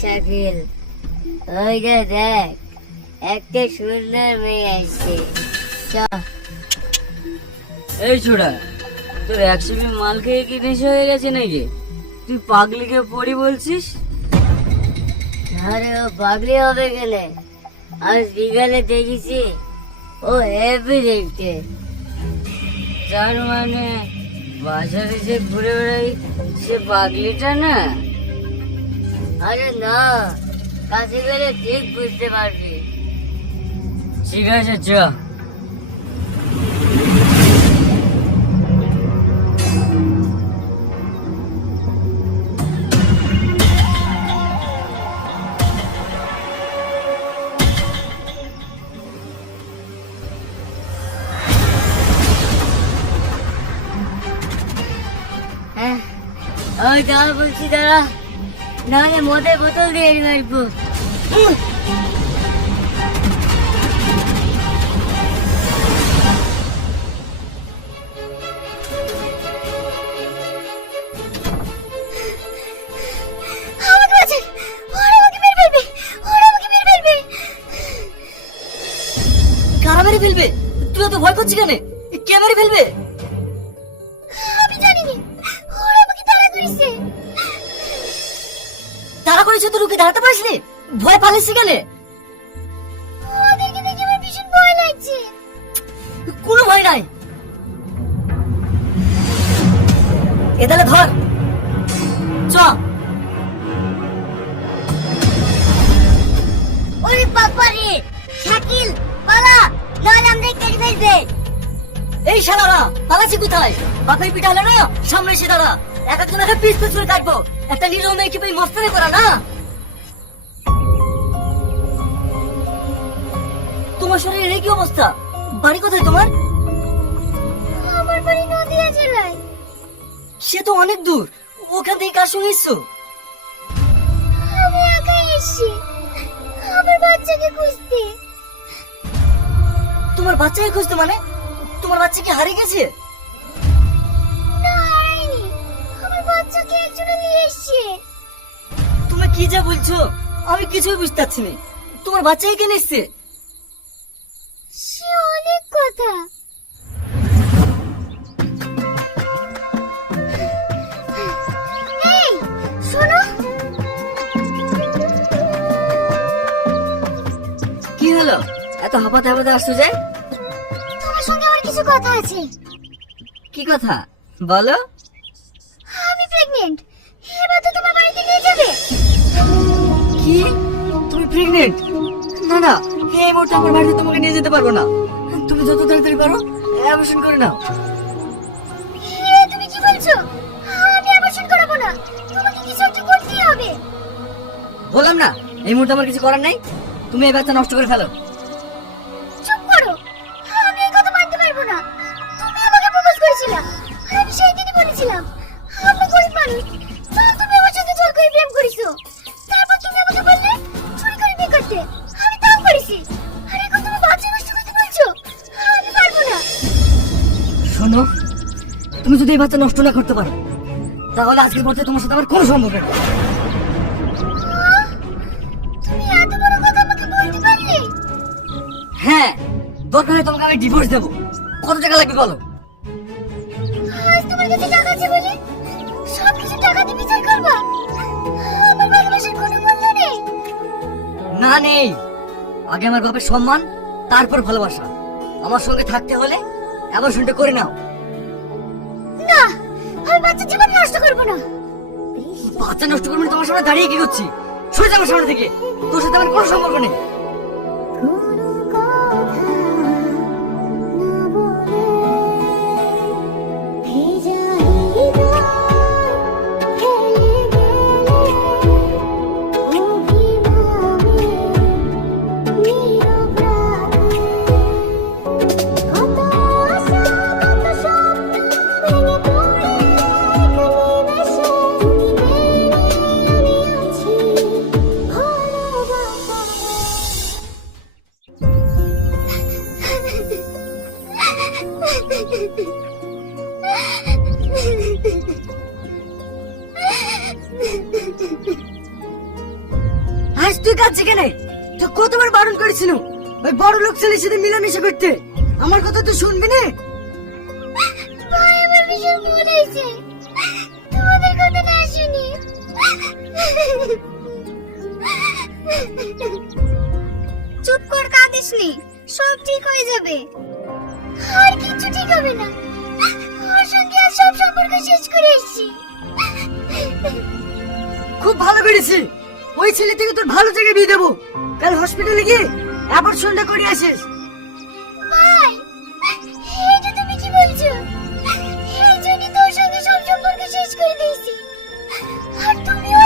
শাকিল ওইটা দেখ একটা সুন্দর মেয়ে আসছে। চ। এই ছোড়া তোর একশো মাল খেয়ে কি নেশা হয়ে গেছে নাকি? তুই পাগলিকে পড়ি বলছিস? আরে ও পাগলি হবে গেলে আজ বিকালে দেখেছি ও হেভি দেখতে। তার মানে বাজারে যে ঘুরে বেড়াই সে পাগলিটা না? আরে না কাছে গেলে ঠিক বুঝতে পারবি। ঠিক আছে চ। হ্যাঁ ওই দাঁড়া বলছি দাঁড়া। নাহলে মদের বোতল দিয়ে মারবো কারা মেরে ফেলবে তুই তো ভয় করছিস কেন দাঁড়াতে পারিসনি? ভয় পালিয়েছি কেন? ওদেরকে দেখে আমার ভীষণ ভয় লাগছে। কোনো ভয় নাই। এ তাহলে ধর। চ। ওরে বাবা রে শাকিল পালা নাহলে আমাদের কেটে ফেলবে। এই শালারা পালাচ্ছি কোথায়? বাপের পিঠা হলে না সামনে এসে দাঁড়া। এক একজন একটা পিস পিস করে কাটবো। একটা নিরম মেয়েকে পেয়ে মস্তানি করা না? তোমার শরীরের এই কি অবস্থা? বাড়ি কোথায় তোমার? আমার বাড়ি নদিয়া জেলায়। সে তো অনেক দূর। ওখান থেকে কার সঙ্গে এসছো? আমি এসেছি। আমার বাচ্চাকে খুঁজতে। তোমার বাচ্চাকে খুঁজতে মানে? তোমার বাচ্চা কি হারিয়ে গেছে? না হারাইনি আমার বাচ্চাকে একজনে নিয়ে এসেছে। তুমি কি যা বলছো আমি কিছুই বুঝতে পারছি না। তোমার বাচ্চাকে কেন এসছে? অনেক কথা। এই শোনো। কি হলো? এত হাঁপাতে হাঁপাতে আসছো যে? তোমার সঙ্গে আমার কিছু কথা আছে। কি কথা? বলো। আমি প্রেগনেন্ট এবার তো তোমার বাড়িতে নিয়ে যাবে। কি? তুমি প্রেগনেন্ট না না এই মুহূর্তে আমার বাড়িতে তোমাকে নিয়ে যেতে পারব না। তুমি যত তাড়াতাড়ি পারো অ্যাবর্শন করে নাও। তুমি কি বলছো? আমি অ্যাবর্শন করাবো না। তোমাকে কিছু একটা করতেই হবে। বললাম না এই মুহূর্তে আমার কিছু করার নেই। তুমি এই বাচ্চা নষ্ট করে ফেলো। চুপ করো। আমি এই কথা মানতে পারব না। তুমি আমাকে প্রপোজ করেছিলা। আমি সেই দিনই বলেছিলাম আমরা গরিব মানুষ। তুমি যদি এই বাচ্চা নষ্ট না করতে পারো তাহলে আজকের পর তোমার সাথে আমার কোনো সম্পর্ক নেই। হ্যাঁ দরকার হয় তোমাকে আমি ডিভোর্স দেবো। কত টাকা লাগবে বলো? আজ তোমার কাছে টাকা আছে বলে? সব কিছু টাকা দিয়ে বিচার করবা? আমার ভালোবাসার কোনো মূল্য নেই। না নেই। আগে আমার বাপের সম্মান তারপর ভালোবাসা। আমার সঙ্গে থাকতে হলে অ্যাবর্শনটা করে নাও। নষ্ট করব না। বাচ্চা নষ্ট করব তোমার সামনে দাঁড়িয়ে কি করছি? সরে যাব সামনে থেকে। তোর সাথে আমার কোনো সম্পর্ক নেই। চুপ কর কাঁদিস নি সব ঠিক হয়ে যাবে। আর কিছু ঠিক হবে না। ওর সঙ্গে আর সব সম্পর্ক শেষ করে এসেছি। খুব ভালো করেছি। ওই ছেলে থেকে তোর ভালো জায়গায় বিয়ে দেবো। কাল হসপিটালে গিয়ে অ্যাবর্শনটা করে আসিস। ভাই এটা তুমি কি বলছো? এই জন্য তোর সঙ্গে সব সম্পর্ক শেষ করে দিয়েছি। আর তুমিও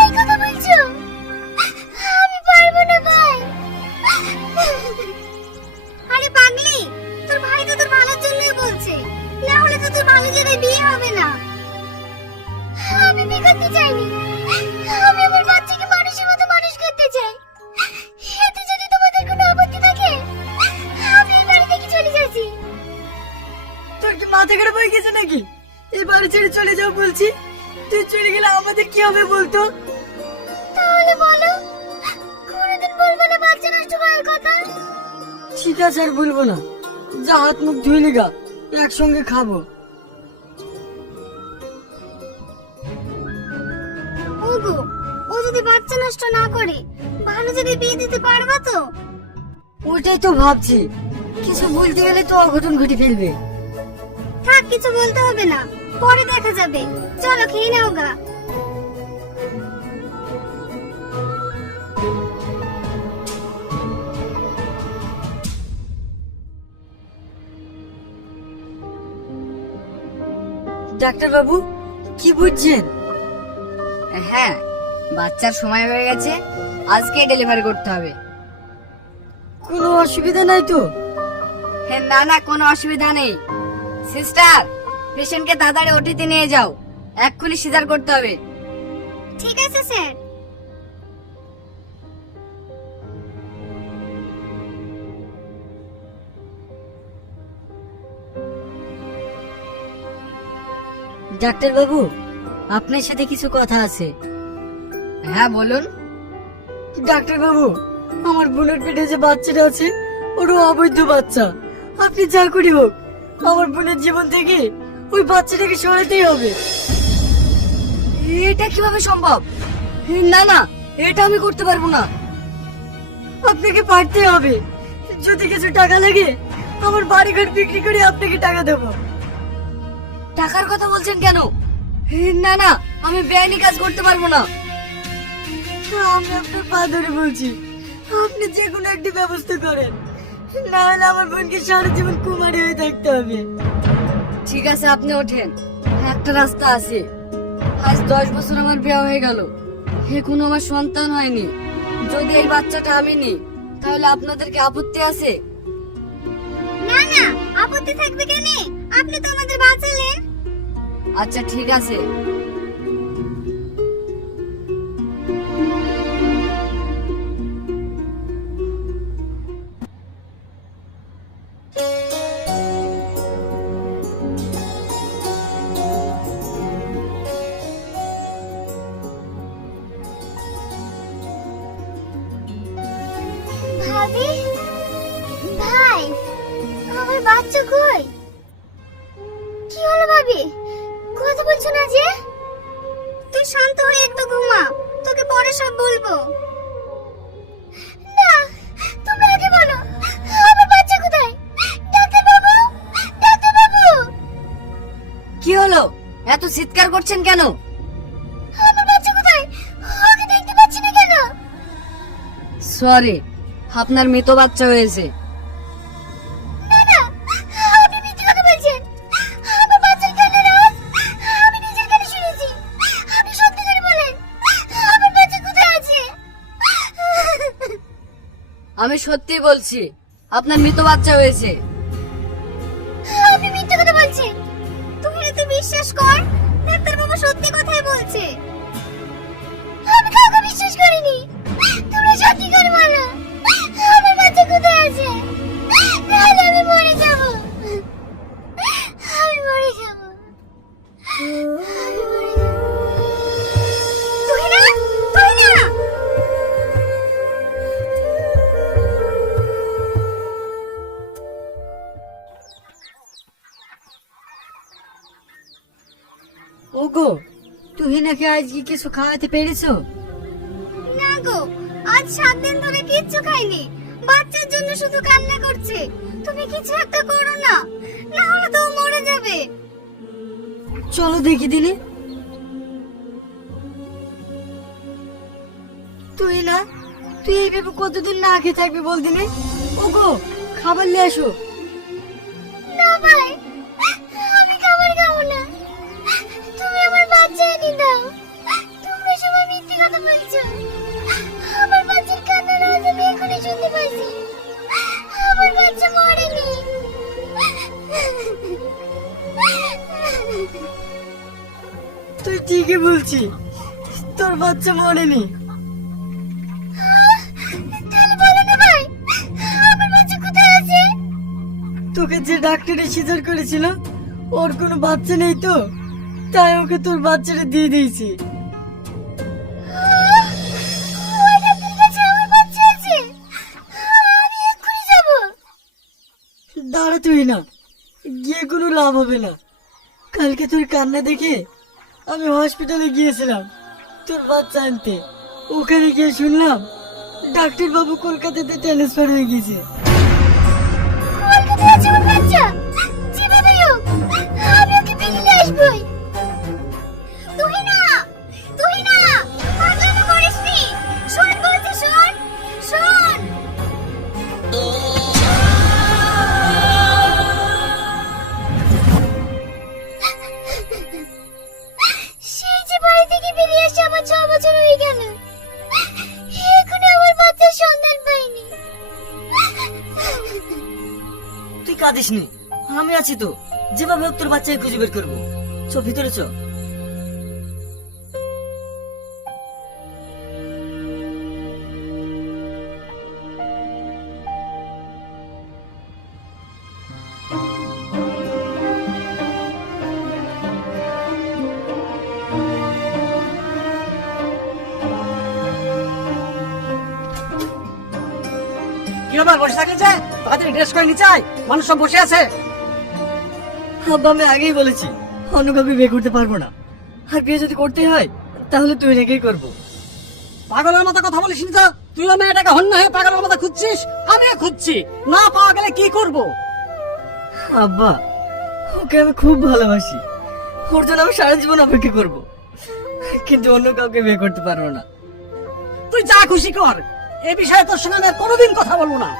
আছে আর বলব না। যা হাত মুখ ধুইলি গা একসঙ্গে খাব। ওগো ও যদি বাচ্চা নষ্ট না করে ভালো যদি বিয়ে দিতে পারবা তো? ওটাই তো ভাবছি। কিছু বলতে গেলে তো অঘটন ঘটে ফেলবে। থাক কিছু বলতে হবে না। পরে দেখা যাবে। চলো খেয়ে নাও গা। ডাক্তার বাবু কি বুঝছেন? হ্যাঁ বাচ্চার সময় হয়ে গেছে আজকে ডেলিভারি করতে হবে। কোনো অসুবিধা নাই তো? হ্যাঁ না না কোনো অসুবিধা নেই। সিস্টার পেশেন্টকে তাড়াতাড়ি ওটিতে নিয়ে যাও। এক্ষুনি সিজার করতে হবে। ঠিক আছে স্যার ডাক্তার বাবু আপনার সাথে কিছু কথা আছে। হ্যাঁ বলুন। ডাক্তার বাবু আমার বোনের পেটে যে বাচ্চাটা আছে ওরও অবৈধ বাচ্চা। আপনি যা করি হোক আমার বোনের জীবন থেকে ওই বাচ্চাটাকে সরাতেই হবে। এটা কীভাবে সম্ভব? না না এটা আমি করতে পারব না। আপনাকে পারতে হবে। যদি কিছু টাকা লাগে আমার বাড়িঘর বিক্রি করে আপনাকে টাকা দেবো। টাকার কথা বলছেন কেন? না না, আমি বেআইনি কাজ করতে পারব না। আমি আপনার পা ধরে বলছি, আপনি যে কোনো একটি ব্যবস্থা করেন। না হলে আমার বোনকে সারা জীবন কুমারী হয়ে থাকতে হবে। ঠিক আছে, আপনি ওঠেন। একটা রাস্তা আছে। আজ দশ বছর আমার বিয়ে হয়ে গেল। এখনও আমার সন্তান হয়নি। যদি এই বাচ্চাটা আমি নিই, তাহলে আপনাদেরকে আপত্তি আছে? না না আপত্তি থাকবে কেন? আপনি তো আমাদের বাঁচালেন। আচ্ছা ঠিক আছে। ভাবি? বাচ্চা কই? কি হলো ভাবি? কথা বলছো না যে? তুই শান্ত হয়ে একটু ঘুমা। তোকে পরে সব বলব। না তোমরা আগে বলো আমার বাচ্চা কোথায়? ডাক্তার বাবু ডাক্তার বাবু কি হলো? এত চিৎকার করছেন কেন? আমার বাচ্চা কোথায়? ওকে দেখতে পাচ্ছি না কেন? সরি আপনার মৃত বাচ্চা হয়েছে। আমি সত্যি বলছি, আপনার মৃত বাচ্চা হয়েছে। আপনি মিথ্যে কথা তুমি তো বিশ্বাস কর, ডাক্তার বাবু সত্যি কথাই বলছে। আমি কাউকে বিশ্বাস করিনি। তোমরা সত্যি বলো। আমার বাচ্চা কোথায় আছে? আজকে কিছু খাওয়াতে পেরেছ? না গো আজ সাত দিন ধরে কিচ্ছু খাইনি। বাচ্চার জন্য শুধু কান্না করছে। তুমি কিছু একটা করো না না হলে তো মরে যাবে। চলো দেখি দিনে তুই না তুই এইভাবে কতদিন না খেয়ে থাকবি বল দিনে ওগো খাবার নিয়ে আসো। তুই ঠিকই বলছি তোর বাচ্চা মরেনি। তোকে যে ডাক্তারে সিজার করেছিল ওর কোনো বাচ্চা নেই তো তাই ওকে তোর বাচ্চাটা দিয়ে দিয়েছি। দাঁড়া তুই না। গিয়ে কোনো লাভ হবে না। কালকে তোর কান্না দেখে আমি হসপিটালে গিয়েছিলাম, তোর বাচ্চা আনতে। ওখানে গিয়ে শুনলাম ডাক্তার বাবু কলকাতাতে ট্রান্সফার হয়ে গেছে। কলকাতায় আছে বাচ্চা। হোক, আমি ওকে আসবই। কাঁদিস আমি আছি তো। যেভাবে হোক তোর বাচ্চাকে খুঁজে বের করব। চ, ভিতরে চ। কি ব্যাপার বসে থাকলে যে? তাড়াতাড়ি ড্রেস করে নিচে আয় মানুষ সব বসে আছে। আব্বা আমি আগেই বলেছি অন্য কাউকে বিয়ে করতে পারব না। আর বিয়ে যদি করতে হয় তাহলে তুই রেখেই করব। পাগলের মতো কথা বলিস নি তো? তুইও মেয়েটাকে হন্য হয়ে পাগলের মতো খুঁজছিস? আমিও খুঁজছি। না পাওয়া গেলে কি করব? আব্বা ওকে আমি খুব ভালোবাসি। ওর জন্য আমি সারা জীবন অপেক্ষা করব। কিন্তু অন্য কাউকে বিয়ে করতে পারব না। তুই যা খুশি কর। এ বিষয়ে তোর সঙ্গে আমি কোনোদিন কথা বলব না।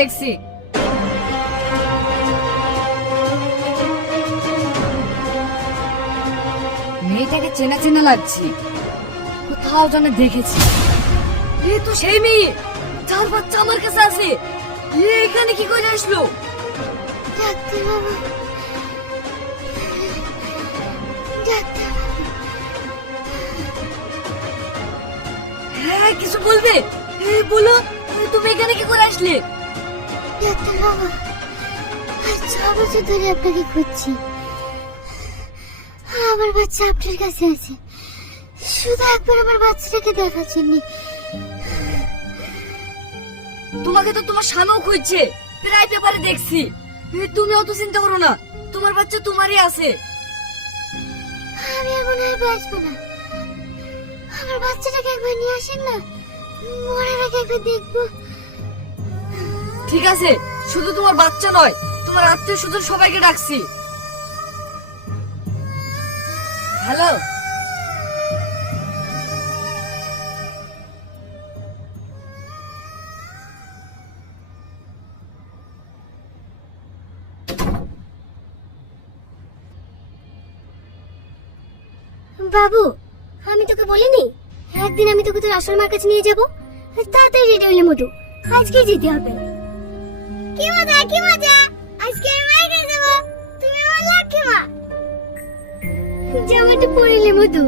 দেখছি। মেয়েটাকে চেনা চেনা লাগছে। কোথাও যেন দেখেছি। এ তো সেই মেয়ে! যার বাচ্চা আমার কাছে আছে। এ এখানে কি করে আসলো? হ্যাঁ কিছু বলবে? বলো তুমি এখানে কি করে আসলে? ডাক্তার বাবু আজ ছ বছর ধরে আপনাকে খুঁজছি। আমার বাচ্চা আপনার কাছে আছে। শুধু একবার আমার বাচ্চাটাকে দেখার জন্য। তোমাকে তো তোমার স্বামীও খুঁজছে। প্রায় পেপারে দেখছি। তুমি অত চিন্তা করো না। তোমার বাচ্চা তোমারই আছে। আমি আর মনে হয় বাঁচবো না। আমার বাচ্চাটাকে একবার নিয়ে আসেন না? মরার আগে একবার দেখব। ঠিক আছে? শুধু তোমার বাচ্চা নয়, তোমার আত্মীয় শুধু সবাইকে ডাকছি। হ্যালো বাবু, আমি তোকে বলিনি? একদিন আমি তোকে তোর আসল মার কাছে নিয়ে যাব তাড়াতাড়ি রেডি হইলে মোটু। আজকেই যেতে হবে। কি মজা কি মজা? আজকে আমি মায়ের কাছে তুমি আমার লক্ষ্মী মা। জামাটা পরিলে মধু।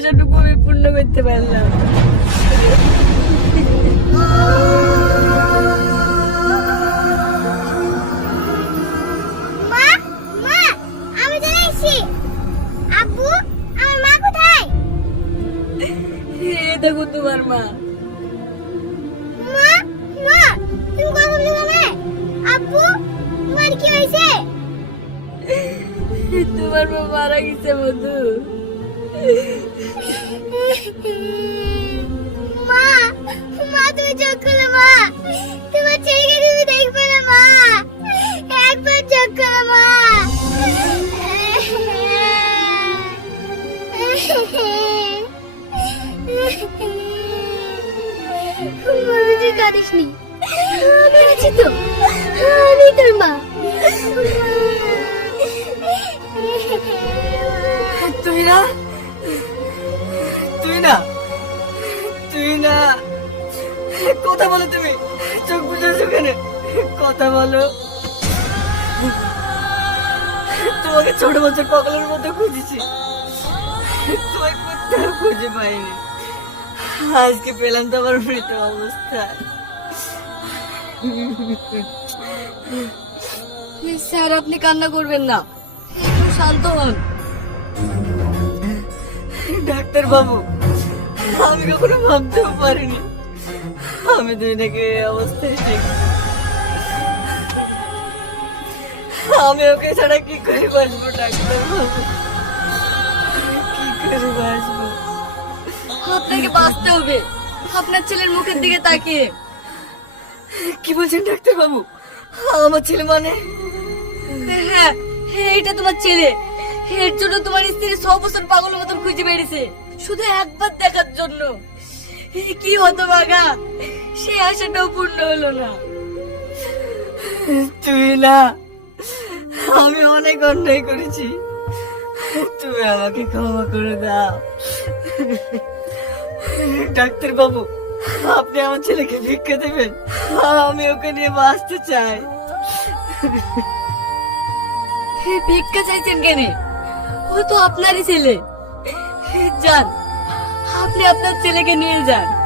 আশাটুকু আমি পূর্ণ করতে পারলাম। দেখো তোমার মা। মা মা তুমি কথা বলছো কেন আব্বু তোমার কি হয়েছে? তোমার মা মারা গেছে বন্ধু মা মা তুমি চোখ খুলো মা। তোমার ছেলেকে তুমি দেখবে না মা। একবার চোখ খুলো মা। মা কাঁদিস নি আমি আছি তো। আমি তোর মা। তুই না। তুই না তুই না। কথা বলো তুমি চোখ বুঝেছ কেন? কথা বলো। তোমাকে ছোট বছর পাগলের মতো খুঁজেছি। তোমায় কোথাও খুঁজে পাইনি। আজকে পেলাম তো আমার মৃত অবস্থায়। স্যার আপনি কান্না করবেন না। একটু শান্ত হন। ডাক্তার বাবু আমি কখনো ভাবতেও পারিনি। আমি দুইটাকে এই অবস্থায় আমি ওকে ছাড়া কি করে বাঁচবো ডাক্তার কি করে বাঁচবো? আপনাকে বাঁচতে হবে। আপনার ছেলের মুখের দিকে তাকিয়ে। কি বলছেন ডাক্তার বাবু? আমার ছেলে মানে? হ্যাঁ হ্যাঁ এটা তোমার ছেলে। এর জন্য তোমার স্ত্রী ছ বছর পাগলের মতন খুঁজে বেরিয়েছে শুধু একবার দেখার জন্য। কি হতো বাগা সে আশাটাও পূর্ণ হলো না। তুই না, আমি অনেক অন্যায় করেছি। তুমি আমাকে ক্ষমা করে দাও। ডাক্তার বাবু আপনি আমার ছেলেকে ভিক্ষা দেবেন। আমি ওকে নিয়ে বাঁচতে চাই। ভিক্ষা চাইছেন কেন? ও তো আপনারই ছেলে। যান। আপনি আপনার ছেলেকে নিয়ে যান।